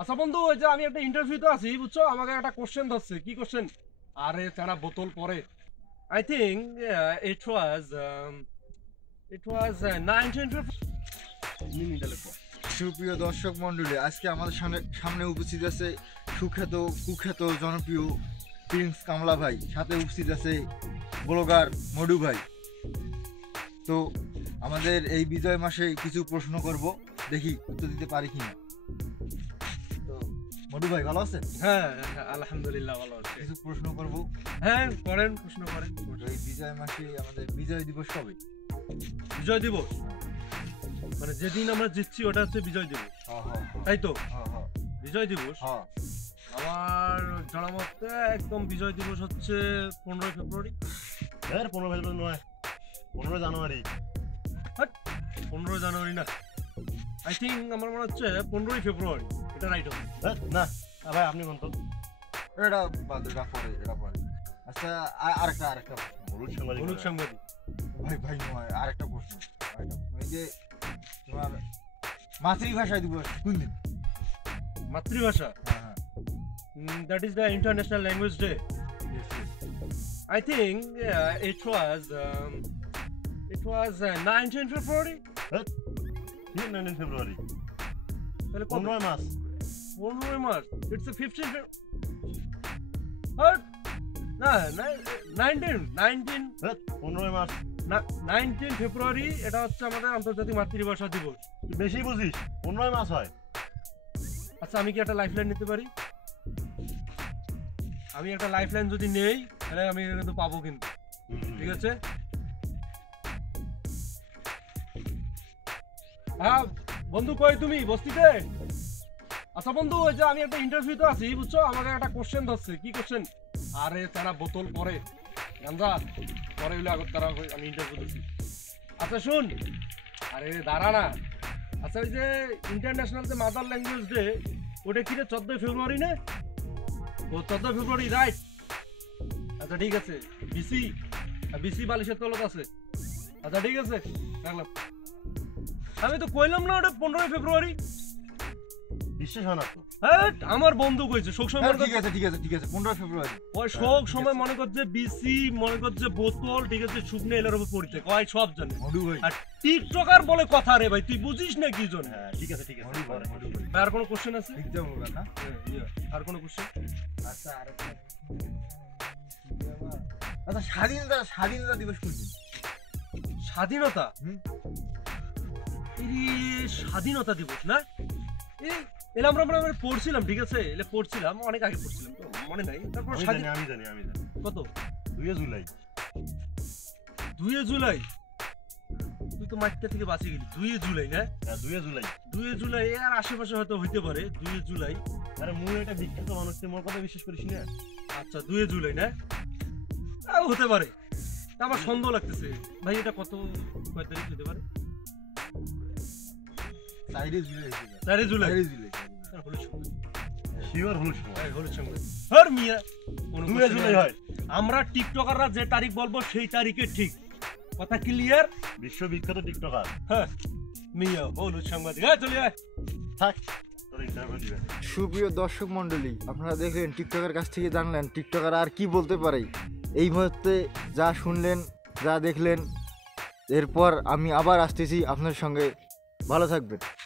আচ্ছা বন্ধু, ওই যে আমি একটা ইন্টারভিউতে আছি বুঝছো, আমাকে একটা কোশ্চেন ধরছে। কি কোশ্চেন? আরে চানা বোতল পরে। আই থিঙ্ক ইট ওয়াজ 1950। সুপ্রিয় দর্শক মন্ডলী, আজকে আমাদের সামনে উপস্থিত আছে সুখ্যাত কুখ্যাত জনপ্রিয় প্রিন্স কামলা ভাই, সাথে উপস্থিত আছে ব্লগার মডু ভাই। তো আমাদের এই বিজয় মাসে কিছু প্রশ্ন করব, দেখি উত্তর দিতে পারি কিনা। তো মডু ভাই ভালো আছেন? হ্যাঁ হ্যাঁ, আলহামদুলিল্লাহ ভালো আছে। কিছু প্রশ্ন করব। হ্যাঁ করেন, প্রশ্ন করেন। এই বিজয় মাসে আমাদের বিজয় দিবস কবে? বিজয় দিবস মানে যেদিন আমরা জিতছি ওটা হচ্ছে বিজয় দিবস, তাই তো? বিজয় দিবস আমার জানা মতে একদম বিজয় দিবস হচ্ছে 15 ফেব্রুয়ারি। 15 ফেব্রুয়ারি নয়, 15 জানুয়ারি। 15 জানুয়ারি না, আই থিঙ্ক আমার মনে হচ্ছে 15 ফেব্রুয়ারি, এটা রাইট হবে না ভাই আপনি কোন তো? এটা বাদ, এটা পরে, এটা পরে। আচ্ছা আরেকটা হলুদ সাংবাদিক। হলুদ সাংবাদিক ভাই নয়, আরেকটা প্রশ্ন। এই যে তোমার মাতৃভাষা দিবস কোন দিন? মাতৃভাষা, that is the international language day. I think it was 19 February. 19 ফেব্রুয়ারি, তাহলে 15 মাস। 15 মার্চ, it's a 15 না 15 মাস 19 ফেব্রুয়ারি, এটা হচ্ছে আমাদের আন্তর্জাতিক মাতৃভাষা দিবস। বেশি বুঝিস, 15 মাস হয়। আচ্ছা আমি কি একটা লাইফলাইন নিতে পারি? আমি একটা লাইফলাইন যদি নেই তাহলে আমি কিন্তু পাবো, কিন্তু ঠিক আছে। হ্যাঁ বন্ধু, কই তুমি? বস্তিতে? আচ্ছা বন্ধু, ওই যে আমি একটা ইন্টারভিউতে আছি বুঝছো, আমাকে একটা কোশ্চেন ধরছে। কি কোশ্চেন? আরে তারা বোতল পরে গান্ধা পরে হইলে আগত তারা, আমি ইন্টারভিউ দিচ্ছি। আচ্ছা শুন, আরে দাঁড়া না। আচ্ছা ওই যে ইন্টারন্যাশনাল যে মাদার ল্যাঙ্গুয়েজ ডে, ওটা কি রে 14 ফেব্রুয়ারি না? ও 14 ফেব্রুয়ারি, রাইট। আচ্ছা ঠিক আছে, বিসি বালিশের তলত আছে। আচ্ছা ঠিক আছে, রাখলাম। আমি তো কইলাম না ওটা 15 ফেব্রুয়ারি। বিশ্বাস হয় না তো? হ্যাঁ আমার বন্ধু কইছে সব সময়। ঠিক আছে 15 ফেব্রুয়ারি। ওই সব সময় মনে করছে বিসি, মনে করছে বোতল, ঠিক আছে, শুকনো এলার উপর পড়তে কয়, সব জানে। মডু ভাই, আর টিকটকার বলে কথা রে ভাই, তুই বুঝিস না কি জন? হ্যাঁ ঠিক আছে মডু ভাই। আর কোনো কোশ্চেন আছে? এক্সাম হবে না? আর কোনো কোশ্চেন? আচ্ছা আরেকটা। আচ্ছা স্বাধীনতা দিবস কোন দিন? স্বাধীনতা, স্বাধীনতা দিবস না? এলে আমরা পড়ছিলাম, ঠিক আছে, এলে পড়ছিলাম, অনেক আগে পড়ছিলাম তো মনে নাই। তারপর আমি জানি কত? 2 জুলাই। 2 জুলাই? তুই তো মাঠটা থেকে বাঁচে গেলি। 2 জুলাই না? হ্যাঁ 2 জুলাই। 2 জুলাই আর আশেপাশে হয়তো হইতে পারে। 2 জুলাই, আরে মুই একটা বিখ্যাত মানুষ, তুই মোর কথা বিশ্বাস করিস না? আচ্ছা 2 জুলাই না? হতে পারে। আমার সন্দেহ লাগতেছে ভাই, এটা কত কয় তারিখ হতে পারে? 4 জুলাই। 4 জুলাই। শিওর হলুদ সাংবাদিক। হলুদ সাংবাদিক হর মিয়া, 2 জুলাই হয়। আমরা টিকটকাররা যে তারিখ বলবো সেই তারিখে ঠিক। কথা ক্লিয়ার? বিশ্ববিখ্যাত টিকটকার। হ্যাঁ মিয়া হলুদ সাংবাদিক। হ্যাঁ চলে আয়, থাক তোর ইন্টারভিউ দিবে। সুপ্রিয় দর্শক মন্ডলী, আপনারা দেখলেন টিকটকের কাছ থেকে জানলেন টিকটকার আর কি বলতে পারে। এই মুহূর্তে যা শুনলেন, যা দেখলেন, এরপর আমি আবার আসতেছি আপনার সঙ্গে। ভালো থাকবেন।